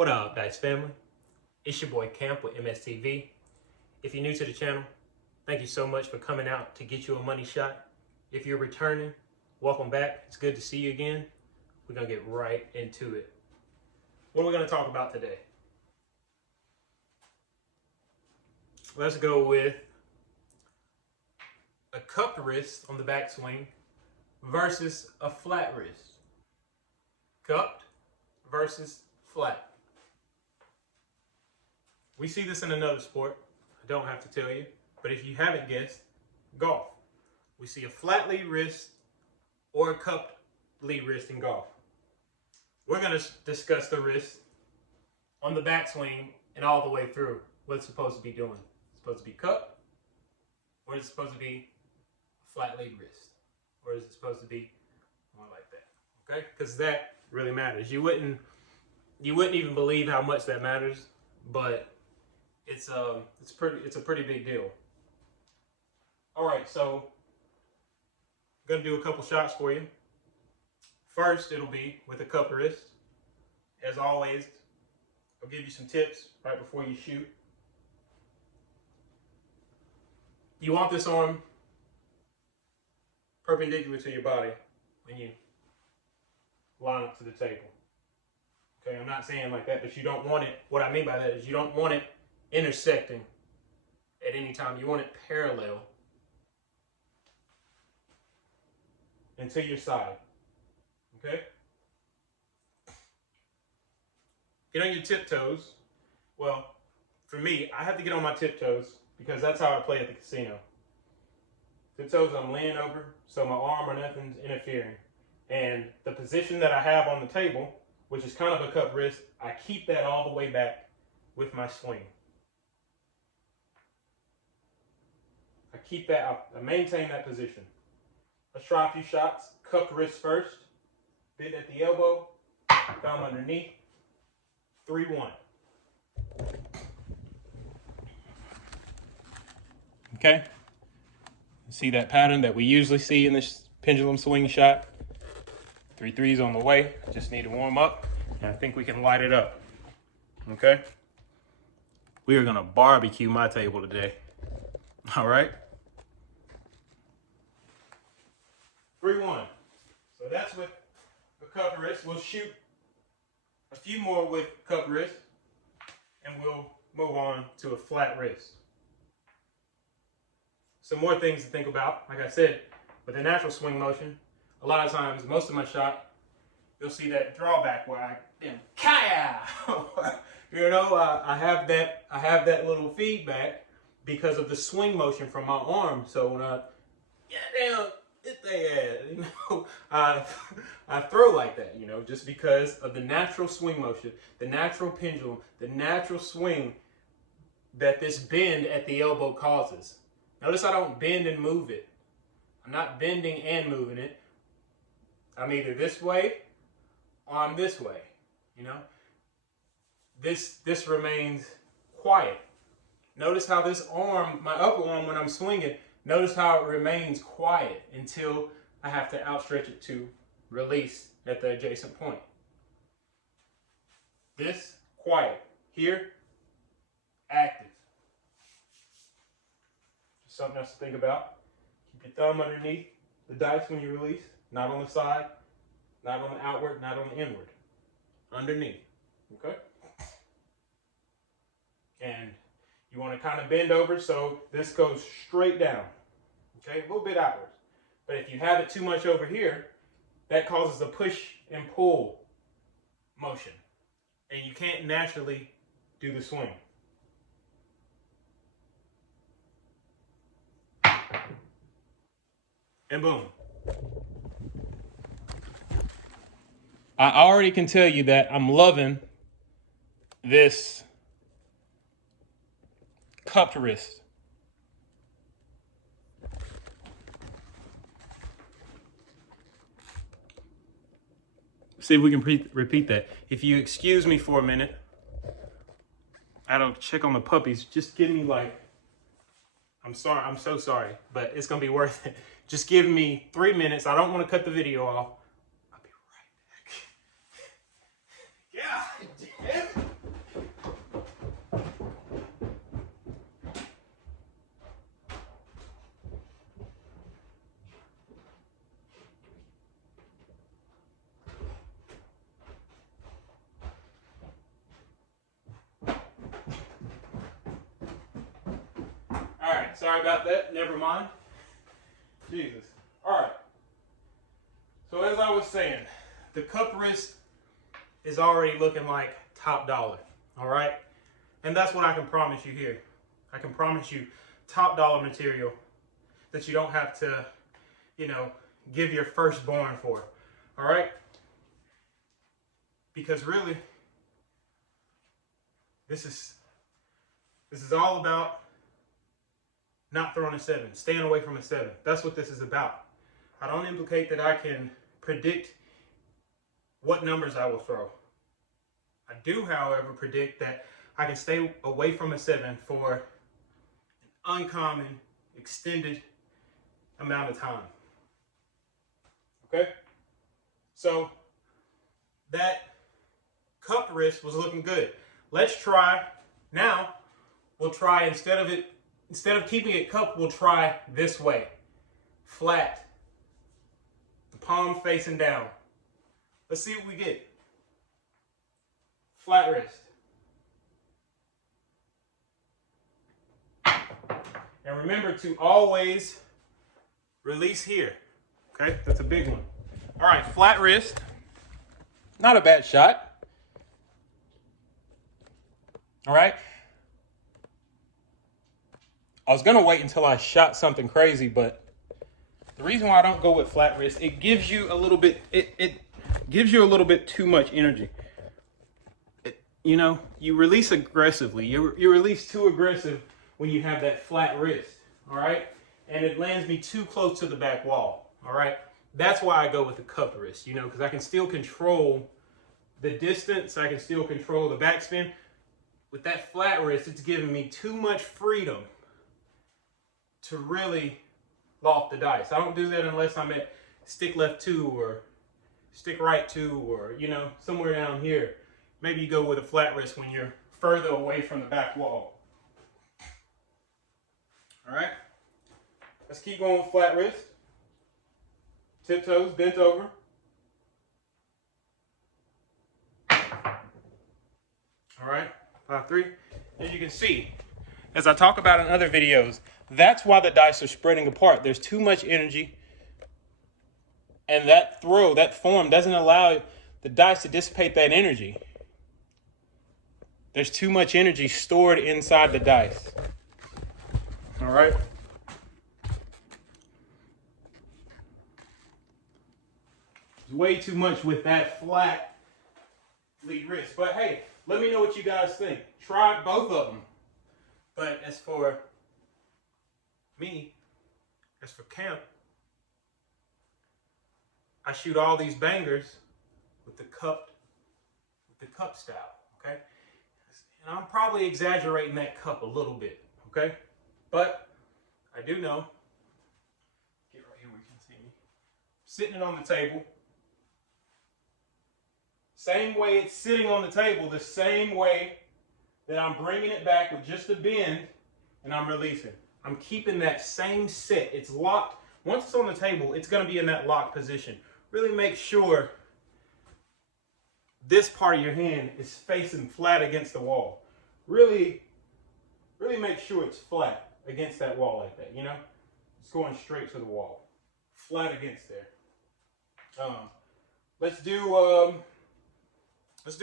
What up, guys, family? It's your boy Camp with MSTV. If you're new to the channel, thank you so much for coming out to get you a money shot. If you're returning, welcome back. It's good to see you again. We're going to get right into it. What are we going to talk about today? Let's go with a cupped wrist on the backswing versus a flat wrist. Cupped versus flat. We see this in another sport. I don't have to tell you, but if you haven't guessed, golf. We see a flat lead wrist or a cupped lead wrist in golf. We're going to discuss the wrist on the backswing and all the way through. What it's supposed to be doing. It's supposed to be cupped, or is it supposed to be a flat lead wrist, or is it supposed to be more like that? Okay, because that really matters. You wouldn't even believe how much that matters, but it's a pretty big deal. All right, so I'm gonna do a couple shots for you. First, it'll be with a cupped wrist. As always, I'll give you some tips right before you shoot. You want this arm perpendicular to your body when you line up to the table. Okay, I'm not saying like that, but you don't want it. What I mean by that is you don't want it intersecting at any time. You want it parallel and to your side. Okay? Get on your tiptoes. Well, for me, I have to get on my tiptoes because that's how I play at the casino. Tiptoes, I'm leaning over so my arm or nothing's interfering. And the position that I have on the table, which is kind of a cupped wrist, I keep that all the way back with my swing. I keep that, I maintain that position. Let's try a few shots. Cupped wrist first. Bend at the elbow. Thumb underneath. 3-1. Okay. See that pattern that we usually see in this pendulum swing shot? 3-3's on the way. Just need to warm up, and I think we can light it up. Okay? We are gonna barbecue my table today. All right? 3-1. So that's with a cupped wrist. We'll shoot a few more with cupped wrist, and we'll move on to a flat wrist. Some more things to think about. Like I said, with the natural swing motion, a lot of times, most of my shot, you'll see that drawback where I kaya. You know, I have that little feedback because of the swing motion from my arm. So when I hit their ass, you know, I throw like that, you know, just because of the natural swing motion, the natural pendulum, the natural swing that this bend at the elbow causes. Notice I don't bend and move it. I'm not bending and moving it. I'm either this way or I'm this way, you know? This remains quiet. Notice how this arm, my upper arm when I'm swinging, notice how it remains quiet until I have to outstretch it to release at the adjacent point. This, quiet. Here, active. Something else to think about. Keep your thumb underneath the dice when you release, not on the side, not on the outward, not on the inward. Underneath, okay? And you want to kind of bend over so this goes straight down, okay? A little bit outwards. But if you have it too much over here, that causes a push and pull motion. And you can't naturally do the swing. And boom. I already can tell you that I'm loving this cupped wrist. See if we can repeat that. If you excuse me for a minute, I don't check on the puppies. Just give me like, I'm sorry, I'm so sorry, but it's gonna be worth it. Just give me 3 minutes. I don't want to cut the video off. I'll be right back. God damn it. sorry about that. Never mind. Jesus. All right. So as I was saying, the cup wrist is already looking like top dollar. All right. And that's what I can promise you here. I can promise you top dollar material that you don't have to, you know, give your firstborn for. All right. Because really, this is all about not throwing a 7, staying away from a 7. That's what this is about. I don't implicate that I can predict what numbers I will throw. I do, however, predict that I can stay away from a 7 for an uncommon, extended amount of time. Okay? So that cupped wrist was looking good. Let's try, now we'll try, instead of keeping it cupped, we'll try this way. Flat. The palm facing down. Let's see what we get. Flat wrist. And remember to always release here. Okay, that's a big one. All right, flat wrist. Not a bad shot. All right. I was gonna wait until I shot something crazy, but the reason why I don't go with flat wrist, it gives you a little bit, it gives you a little bit too much energy. You know, you release aggressively. You release too aggressive when you have that flat wrist. All right, and it lands me too close to the back wall. All right, that's why I go with the cupped wrist. You know, because I can still control the distance. I can still control the backspin. With that flat wrist, it's giving me too much freedom to really loft the dice. I don't do that unless I'm at stick left 2 or stick right 2 or, you know, somewhere down here. Maybe you go with a flat wrist when you're further away from the back wall. All right, let's keep going with flat wrist. Tiptoes bent over. All right, 5-3. As you can see, as I talk about in other videos, that's why the dice are spreading apart. There's too much energy, and that throw, that form, doesn't allow the dice to dissipate that energy. There's too much energy stored inside the dice. All right. There's way too much with that flat lead wrist. But hey, let me know what you guys think. Try both of them. But as for me, as for camp, I shoot all these bangers with the cup style, okay? And I'm probably exaggerating that cup a little bit, okay? But I do know, get right here where you can see me, sitting it on the table, same way it's sitting on the table, the same way that I'm bringing it back with just a bend and I'm releasing. I'm keeping that same set. It's locked. Once it's on the table, it's going to be in that locked position. Really make sure this part of your hand is facing flat against the wall. Really make sure it's flat against that wall like that, you know? It's going straight to the wall. Flat against there. Let's do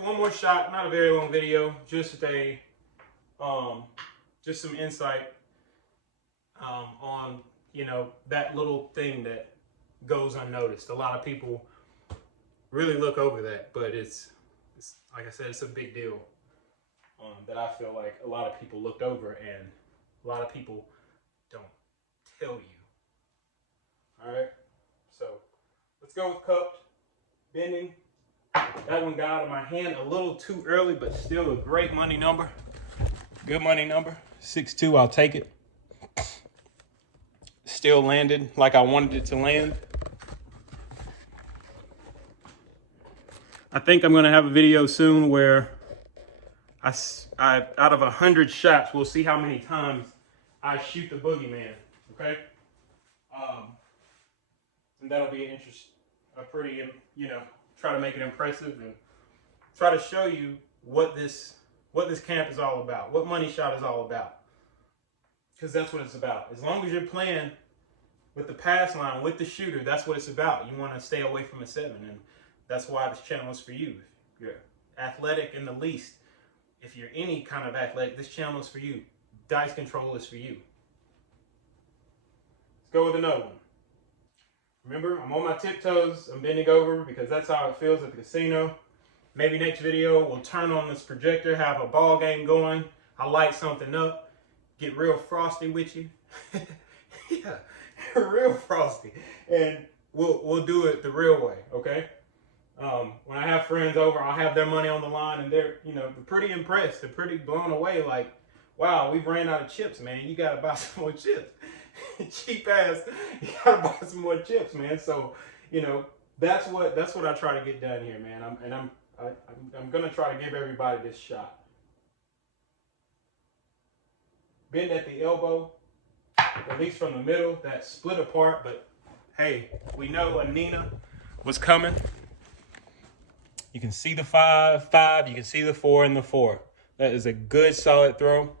one more shot, not a very long video, just some insight on, you know, that little thing that goes unnoticed. A lot of people really look over that, but it's like I said, it's a big deal that I feel like a lot of people looked over and a lot of people don't tell you. All right, so let's go with cupped, bending. That one got out of my hand a little too early, but still a great money number. Good money number. 6-2, I'll take it. Still landed like I wanted it to land. I think I'm going to have a video soon where I out of 100 shots, we'll see how many times I shoot the boogeyman, okay? And that'll be a pretty, you know, try to make it impressive and try to show you what this camp is all about, what money shot is all about. Because that's what it's about. As long as you're playing with the pass line, with the shooter, that's what it's about. You want to stay away from a 7, and that's why this channel is for you. If you're athletic in the least, if you're any kind of athletic, this channel is for you. Dice control is for you. Let's go with another one. Remember, I'm on my tiptoes. I'm bending over because that's how it feels at the casino. Maybe next video we'll turn on this projector, have a ball game going. I'll light something up, get real frosty with you. Yeah, real frosty. And we'll do it the real way, okay? When I have friends over, I'll have their money on the line, and they're pretty impressed. They're pretty blown away. Like, wow, we've ran out of chips, man. You gotta buy some more chips. Cheap ass, you gotta buy some more chips, man. So, that's what I try to get done here, man. I'm gonna try to give everybody this shot. Bend at the elbow, at least from the middle. That split apart, but hey, we know Nina was coming. You can see the 5, 5. You can see the 4 and the 4. That is a good solid throw.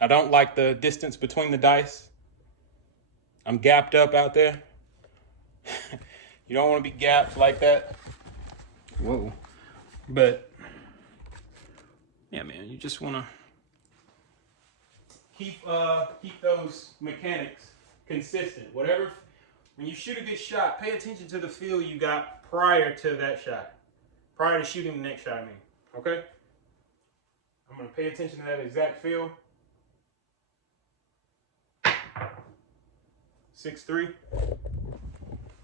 I don't like the distance between the dice. I'm gapped up out there. You don't want to be gapped like that. Whoa. But, yeah, man, you just want to keep those mechanics consistent. Whatever, when you shoot a good shot, pay attention to the feel you got prior to that shot. Prior to shooting the next shot, I mean. Okay? I'm going to pay attention to that exact feel. 6-3.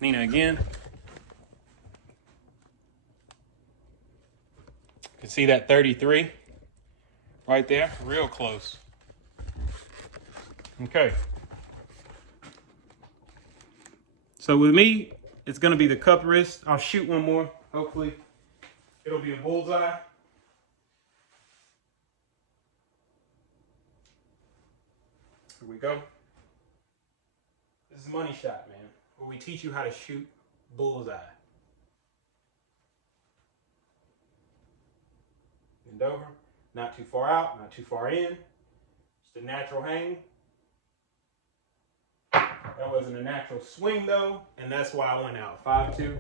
Nina again. You can see that 33 right there, real close. Okay. So with me, it's gonna be the cup wrist. I'll shoot one more. Hopefully, it'll be a bullseye. Here we go. This is money shot, man, where we teach you how to shoot bullseye. Bend over, not too far out, not too far in. Just a natural hang. That wasn't a natural swing though, and that's why I went out. 5-2.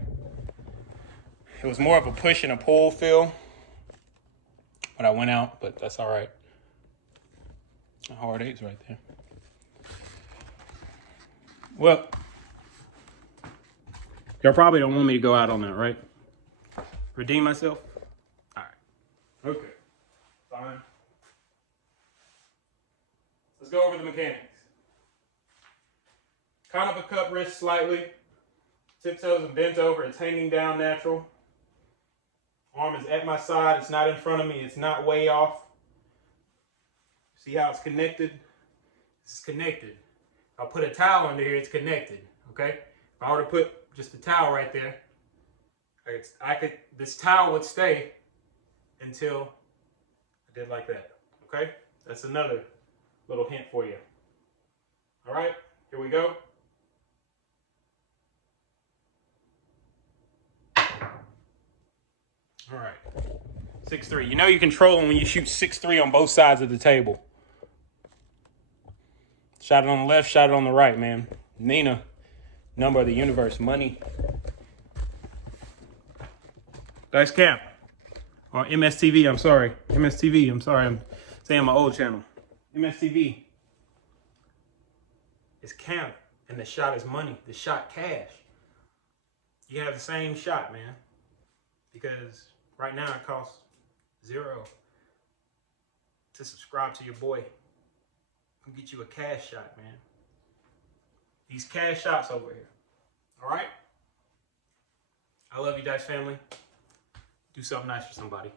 It was more of a push and a pull feel, but I went out, but that's all right. A hard 8's right there. Well, y'all probably don't want me to go out on that, right? Redeem myself? All right. Okay. Fine. Let's go over the mechanics. Kind of a cup wrist slightly. Tiptoes and bent over. It's hanging down natural. Arm is at my side. It's not in front of me. It's not way off. See how it's connected? It's connected. I'll put a towel under here, it's connected, okay? If I were to put just a towel right there, this towel would stay until I did like that, okay? That's another little hint for you. All right, here we go. All right, 6-3. You know you're controlling when you shoot 6-3 on both sides of the table. Shot it on the left, shot it on the right, man. Nina, number of the universe, money. Dice Camp. Or MSTV, I'm sorry. MSTV, I'm sorry. I'm saying my old channel. MSTV. It's camp, and the shot is money. The shot cash. You can have the same shot, man. Because right now it costs $0 to subscribe to your boy. Can get you a cash shot, man. These cash shots over here. All right? I love you, Dice family. Do something nice for somebody.